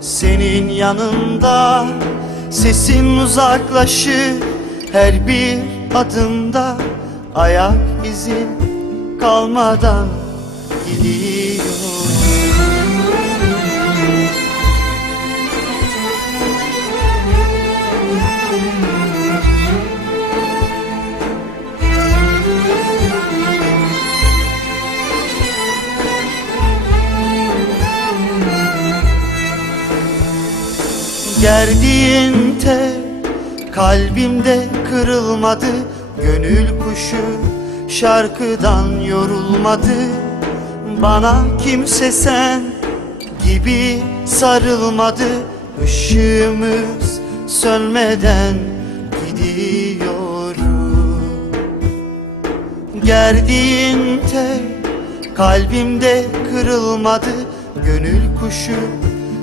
senin yanında Sesim uzaklaşır her bir adımda Ayak izin kalmadan gidiyor Gerdiğinde kalbimde kırılmadı Gönül kuşu şarkıdan yorulmadı Bana kimse sen gibi sarılmadı ışığımız sönmeden gidiyorum Gerdiğinde kalbimde kırılmadı Gönül kuşu